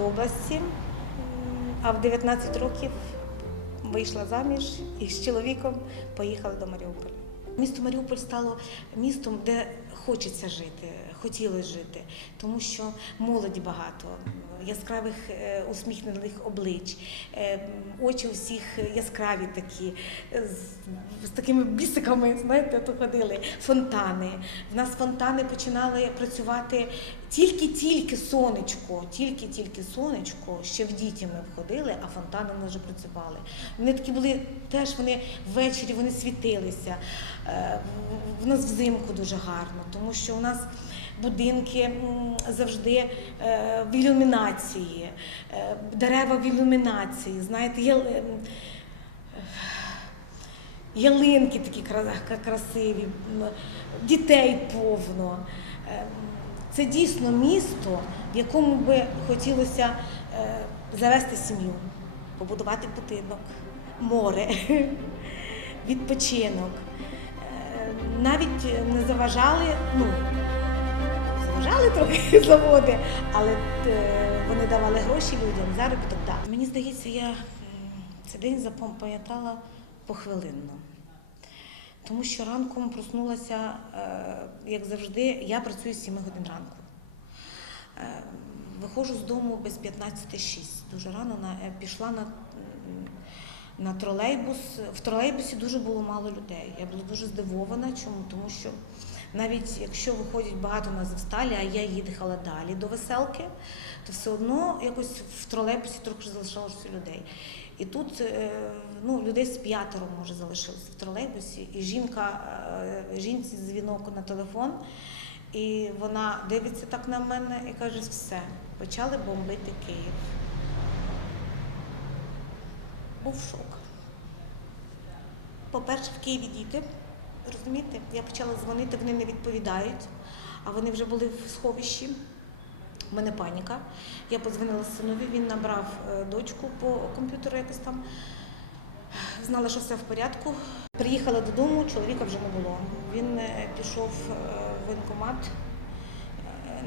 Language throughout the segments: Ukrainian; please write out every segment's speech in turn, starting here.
Області, а в 19 років вийшла заміж і з чоловіком поїхала до Маріуполя. Місто Маріуполь стало містом, де хочеться жити, хотілося жити, тому що молоді багато, яскравих е, усміхнених облич, е, очі у всіх яскраві такі, е, з, з такими бісиками, знаєте, то ходили, фонтани. В нас фонтани починали працювати тільки-тільки сонечко, тільки-тільки сонечко, ще в діті ми входили, а фонтани нас вже працювали. Вони такі були теж вони ввечері вони світилися. В нас взимку дуже гарно, тому що у нас будинки завжди е, в ілюмінації, е, дерева в ілюмінації. Знаєте, є. е, Ялинки такі кра- кра- красиві, дітей повно. Це дійсно місто, в якому би хотілося завести сім'ю, побудувати будинок, море, відпочинок. Навіть не заважали, ну, заважали трохи заводи, але е, вони давали гроші людям, заробіток. Да. Мені здається, я м, цей день запам'ятала похвилинно. Тому що ранком проснулася, е, як завжди, я працюю з 7 годин ранку. Е, Виходжу з дому без 15.06. Дуже рано на, е, пішла на, на тролейбус. В тролейбусі дуже було мало людей. Я була дуже здивована. Чому? Тому що навіть якщо виходять багато на Завсталі, а я їхала далі до веселки, то все одно якось в тролейбусі трохи залишалося людей. І тут е, ну, людей з п'ятеро може залишилося в тролейбусі, і жінка, е, жінці дзвінок на телефон, і вона дивиться так на мене і каже: все, почали бомбити Київ. Був шок. По-перше, в Києві діти, розумієте, я почала дзвонити, вони не відповідають, а вони вже були в сховищі. У мене паніка. Я подзвонила синові, він набрав е, дочку по комп'ютеру якось там. Знала, що все в порядку. Приїхала додому, чоловіка вже не було. Він е, пішов е, в воєнкомат.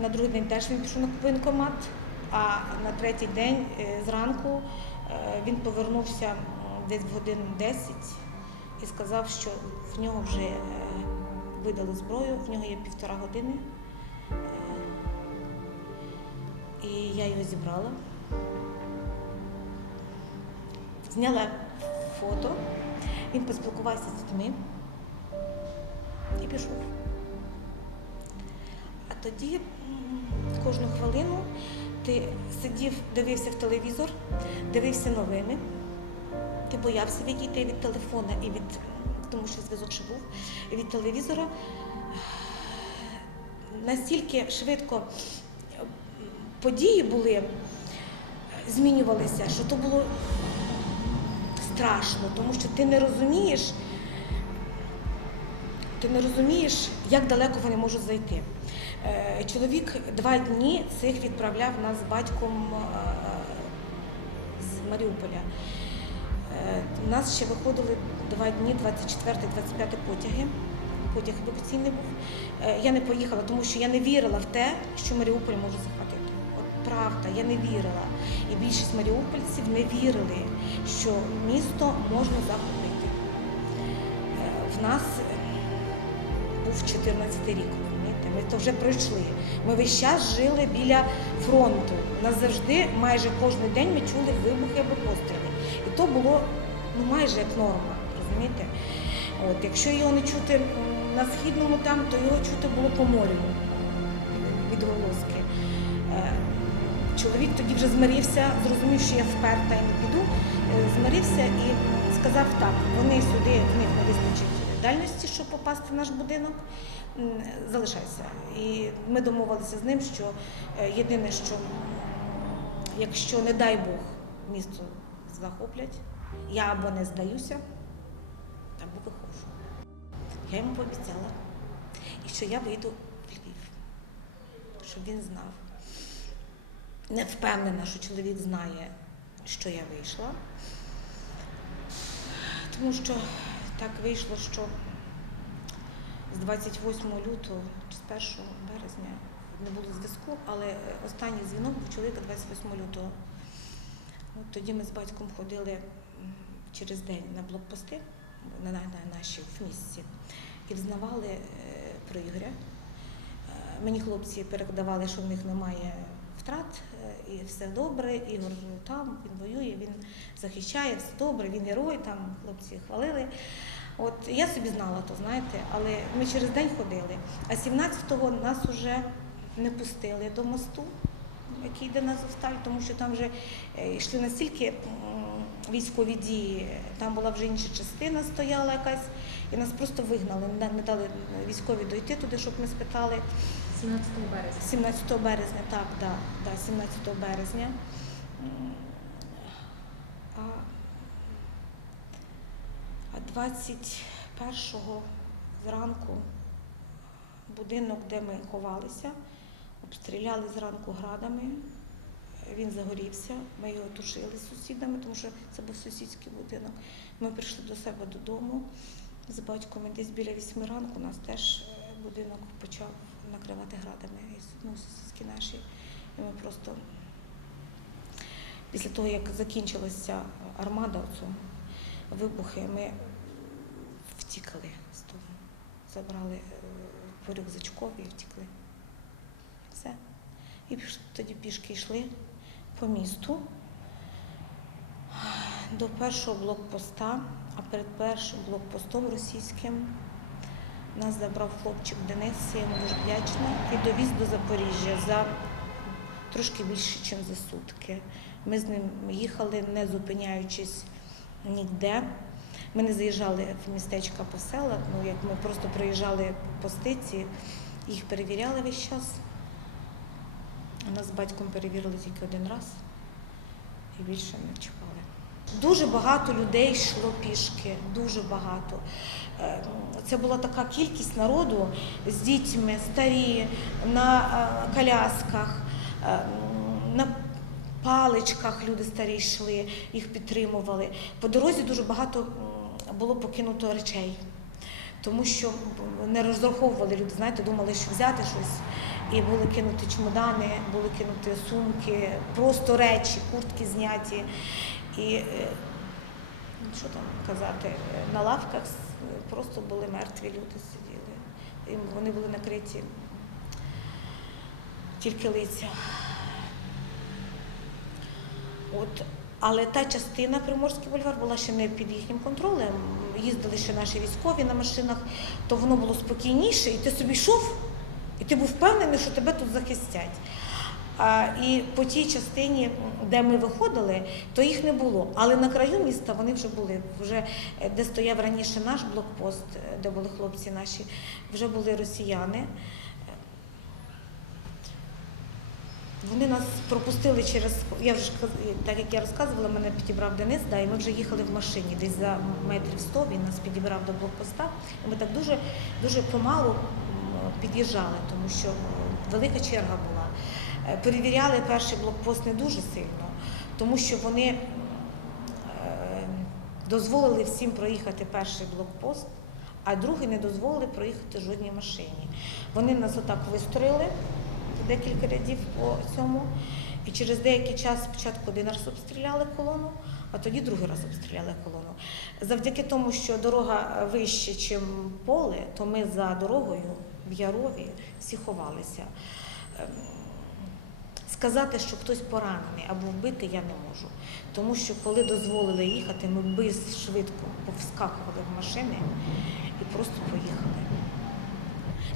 На другий день теж він пішов на воєнкомат, а на третій день зранку він повернувся десь в годин 10 і сказав, що в нього вже е, видали зброю, в нього є півтора години. Е, і я його зібрала. Зняла фото, він поспілкувався з дітьми і пішов. А тоді кожну хвилину ти сидів, дивився в телевізор, дивився новини, ти боявся відійти від телефона і від, тому що зв'язок ще був, і від телевізора. Настільки швидко події були, змінювалися, що то було страшно, тому що ти не розумієш, ти не розумієш, як далеко вони можуть зайти. Е, Чоловік два дні цих відправляв нас з батьком е, з Маріуполя. Е, У нас ще виходили два дні, 24-25 потяги. Потяг евакуаційний був. Е, Я не поїхала, тому що я не вірила в те, що Маріуполь може захватити. От правда, я не вірила. І більшість маріупольців не вірили, що місто можна захопити. Е, В нас був 14 рік? Ми то вже пройшли. Ми весь час жили біля фронту. У нас завжди, майже кожен день ми чули вибухи або постріли. І то було ну, майже як норма, розумієте? От, якщо його не чути на східному там, то його чути було по морю відголоски. Е, Чоловік тоді вже змирився, зрозумів, що я вперта і не піду, е, змирився і сказав так, вони сюди, в них не вистачить дальності, щоб попасти в наш будинок, залишайся. І ми домовилися з ним, що е, єдине, що якщо, не дай Бог, місто захоплять, я або не здаюся, або виходжу. Я йому пообіцяла, і що я вийду в Львів, щоб він знав. Не впевнена, що чоловік знає, що я вийшла. Тому що так вийшло, що з 28 лютого чи з 1 березня не було зв'язку, але останній дзвінок був чоловіка 28 лютого. От тоді ми з батьком ходили через день на блокпости на, на, на наші в місті і взнавали е, про Ігоря. Е, Мені хлопці передавали, що в них немає втрат, е, і все добре. Ігор там, він воює, він захищає, все добре, він герой, там хлопці хвалили. От я собі знала то, знаєте, але ми через день ходили. А 17-го нас вже не пустили до мосту, який йде на Зосталь, тому що там вже е, йшли настільки військові дії, там була вже інша частина, стояла якась, і нас просто вигнали, не дали військові дойти туди, щоб ми спитали. 17 березня. 17 березня, так, да, да, 17 березня. А, а 21-го зранку будинок, де ми ховалися, обстріляли зранку градами. Він загорівся, ми його тушили з сусідами, тому що це був сусідський будинок. Ми прийшли до себе додому з батьком і десь біля вісьми ранку нас теж е, будинок почав накривати градами, ну, сусідські наші. І ми просто після того, як закінчилася армада, оцю, вибухи, ми втікли з того. Забрали е, по рюкзачкові і втікли. Все. І тоді пішки йшли по місту до першого блокпоста, а перед першим блокпостом російським нас забрав хлопчик Денис, я йому дуже вдячна, і довіз до Запоріжжя за трошки більше, ніж за сутки. Ми з ним їхали, не зупиняючись ніде. Ми не заїжджали в містечка по селах, ну як ми просто проїжджали по стиці, їх перевіряли весь час. Нас з батьком перевірили тільки один раз і більше не чіпали. Дуже багато людей йшло пішки, дуже багато. Е, Це була така кількість народу з дітьми, старі, на е, колясках, е, на паличках люди старі йшли, їх підтримували. По дорозі дуже багато було покинуто речей, тому що не розраховували люди, знаєте, думали, що взяти щось. І були кинуті чемодани, були кинуті сумки, просто речі, куртки зняті. І е, що там казати, е, на лавках просто були мертві люди сиділи. І вони були накриті тільки лиця. От, але та частина Приморський бульвар була ще не під їхнім контролем. Їздили ще наші військові на машинах, то воно було спокійніше, і ти собі йшов, і ти був впевнений, що тебе тут захистять. А, і по тій частині, де ми виходили, то їх не було. Але на краю міста вони вже були. Вже е, де стояв раніше наш блокпост, е, де були хлопці наші, вже були росіяни. Вони нас пропустили через я вже так як я розказувала, мене підібрав Денис, да, і ми вже їхали в машині десь за метрів 100, Він нас підібрав до блокпоста. І ми так дуже дуже помалу під'їжджали, тому що велика черга була. Е, Перевіряли перший блокпост не дуже сильно, тому що вони е, дозволили всім проїхати перший блокпост, а другий не дозволили проїхати жодній машині. Вони нас отак вистроїли декілька рядів по цьому. І через деякий час спочатку один раз обстріляли колону, а тоді другий раз обстріляли колону. Завдяки тому, що дорога вище, ніж поле, то ми за дорогою в Ярові всі ховалися. Ем, Сказати, що хтось поранений або вбитий, я не можу. Тому що коли дозволили їхати, ми без швидко повскакували в машини і просто поїхали.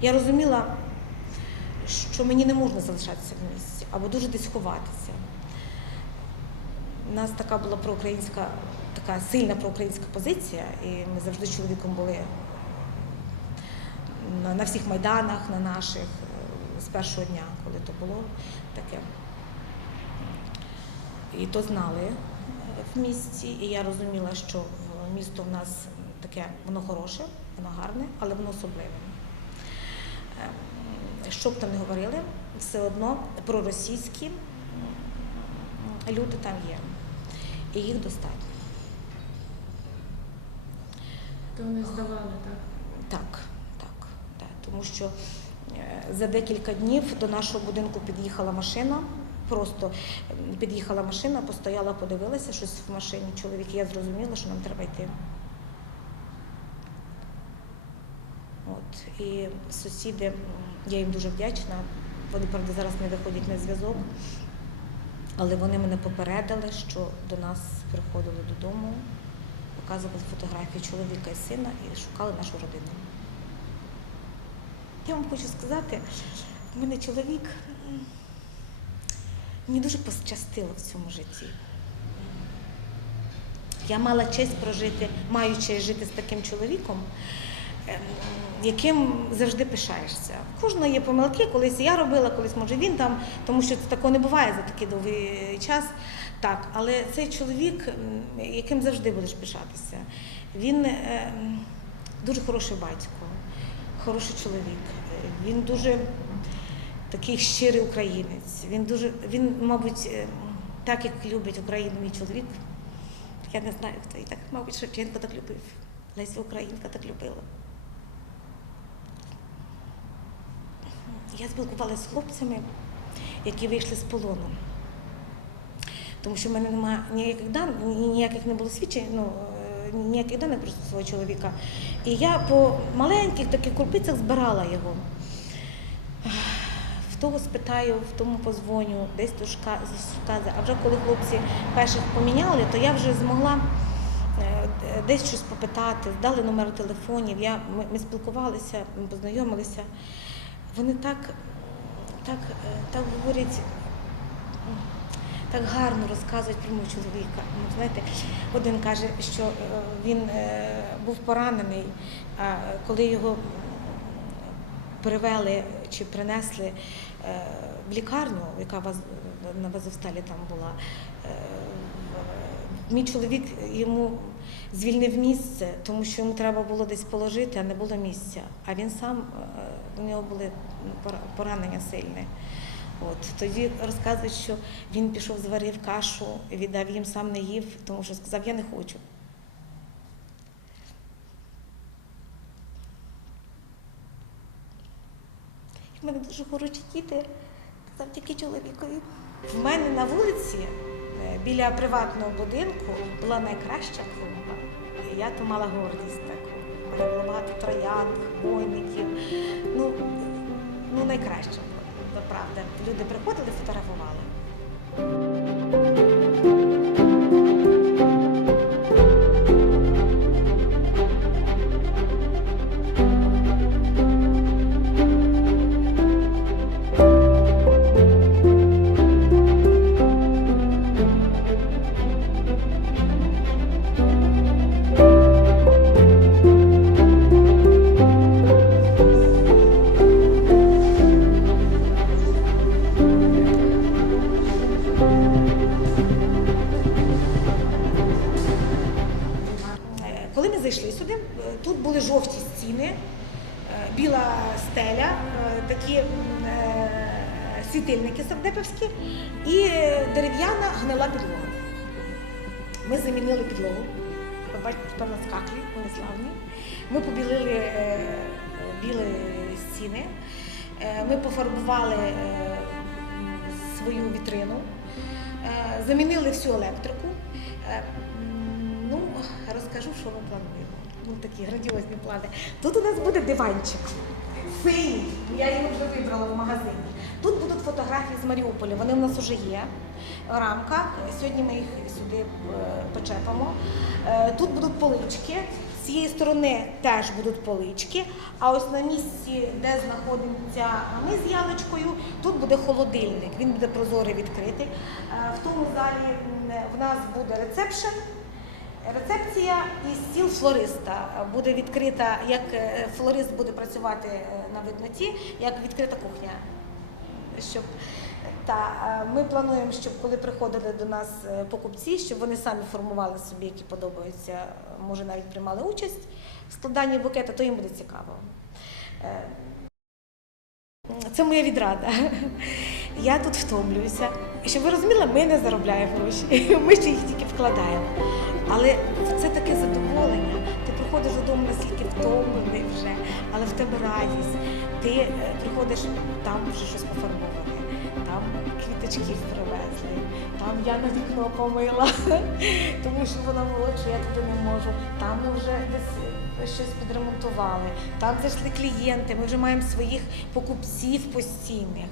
Я розуміла, що мені не можна залишатися в місті або дуже десь ховатися. У нас така була проукраїнська, така сильна проукраїнська позиція, і ми завжди чоловіком були на, всіх майданах, на наших, е, з першого дня, коли то було таке. І то знали е, в місті, і я розуміла, що місто в нас таке, воно хороше, воно гарне, але воно особливе. Ем, Що б там не говорили, все одно проросійські люди там є. І їх достатньо. То вони здавали, так, так. Тому що Е, За декілька днів до нашого будинку під'їхала машина. Просто під'їхала машина, постояла, подивилася щось в машині. Чоловік, я зрозуміла, що нам треба йти. От. І сусіди, я їм дуже вдячна. Вони, правда, зараз не виходять на зв'язок, але вони мене попередили, що до нас приходили додому, показували фотографії чоловіка і сина і шукали нашу родину. Я вам хочу сказати, в мене чоловік мені дуже пощастило в цьому житті. Я мала честь прожити, маю честь жити з таким чоловіком, ем, яким завжди пишаєшся. В кожного є помилки, колись я робила, колись може він там, тому що це такого не буває за такий довгий час. Так, але цей чоловік, яким завжди будеш пишатися, він ем, дуже хороший батько, хороший чоловік. Е, Він дуже такий щирий українець. Він дуже, він, мабуть, ем, так як любить Україну мій чоловік. Я не знаю, хто і так, мабуть, Шевченко так любив. Леся Українка так любила. Я спілкувалася з хлопцями, які вийшли з полону. Тому що в мене немає ніяких дан, ніяких не було свідчень, ну, е, ніяких даних про свого чоловіка. І я по маленьких таких крупицях збирала його. В того спитаю, в тому позвоню, десь то шка- сказати. А вже коли хлопці перших поміняли, то я вже змогла е, десь щось попитати, здали номер телефонів. Я, ми, ми спілкувалися, ми познайомилися. Вони так, так, е, так говорять, так гарно розказують про мого чоловіка. Ну, знаєте, один каже, що е, він е, був поранений, а коли його м, перевели чи принесли е, в лікарню, яка на Вазовсталі там була. Мій чоловік йому звільнив місце, тому що йому треба було десь положити, а не було місця. А він сам у нього були поранення сильне. От тоді розказують, що він пішов, зварив кашу, віддав їм сам не їв, тому що сказав, я не хочу. В мене дуже хороші діти завдяки чоловікові. В мене на вулиці е, біля приватного будинку була найкраща клумба. Я то мала гордість таку. У мене було багато троянд, хвойників. Ну, ну найкраща правда. Люди приходили, фотографували. Були жовті стіни, е, біла стеля, е, такі е, світильники савдепівські і дерев'яна гнила підлога. Ми замінили підлогу. Бачите, тепер у нас каклі, вони славні. Ми побілили білі стіни, ми пофарбували свою вітрину, замінили всю електрику. Ну, розкажу, що ми плануємо. Ну, такі грандіозні плани. Тут у нас буде диванчик. Синій. Я його вже вибрала в магазині. Тут будуть фотографії з Маріуполя. Вони в нас вже є. Рамка. Сьогодні ми їх сюди е, почепимо. Е, Тут будуть полички. З цієї сторони теж будуть полички. А ось на місці, де знаходимося ми з ялочкою, тут буде холодильник. Він буде прозорий відкритий. Е, В тому залі в нас буде рецепшн. Рецепція і стіл флориста буде відкрита, як е, флорист буде працювати е, на видноті, як відкрита кухня. Щоб та е, ми плануємо, щоб коли приходили до нас покупці, щоб вони самі формували собі, які подобаються, може навіть приймали участь в складанні букета, то їм буде цікаво. Це моя відрада. Я тут втомлююся. Щоб ви розуміли, ми не заробляємо гроші. Ми ще їх тільки вкладаємо. Але це таке задоволення. Ти приходиш додому настільки втомлений вже, але в тебе радість. Ти е, приходиш, там вже щось пофарбоване, там квіточків привезли, там я на вікно помила, тому що вона молодша, я туди не можу. Там ми вже десь е, щось підремонтували, там зайшли клієнти, ми вже маємо своїх покупців постійних.